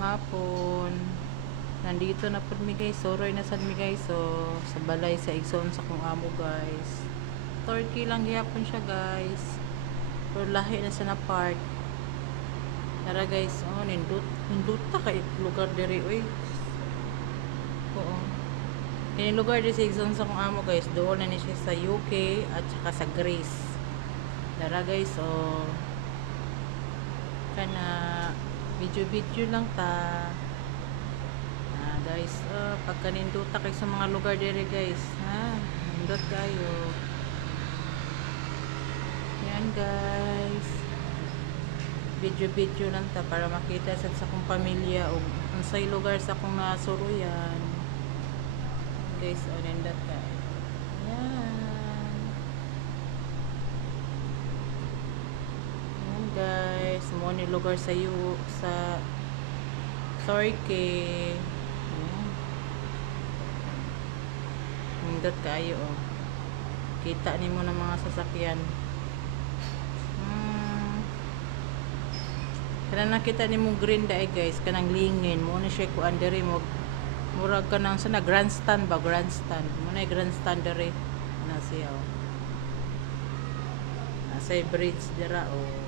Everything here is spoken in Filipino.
hapon. Nandito na po mi guys. Soroy na sad mi guys. So, sa balay sa igsoon sa kong amo guys. Turkey lang gihapon siya guys. Pero lahi na sa na part. Tara guys, oh, nindut ta kay lugar diri oy. Oo. Kini lugar diri sa igsoon sa kong amo guys. Doon na ni siya sa UK at saka sa Greece. Tara guys, oh. Kana video lang ta. Guys, pagka ninduta kayo sa mga lugar diri guys, ha, nindot kayo. Yan guys, video lang ta para makita sa akong pamilya o unsay lugar sa akong nasuruyan guys. O nindot kayo. Yan guys, mo ni lugar sa Turkey. Nindot kayo, oh. Kita nimo ng mga sasakyan. Kana nakita nimo green dai guys, kanang lingin mo na siya ko andere mo. Murag kanang sa grandstand ba, grandstand. Mo na grandstand dere na siya, oh. Nasa bridge dira, oh.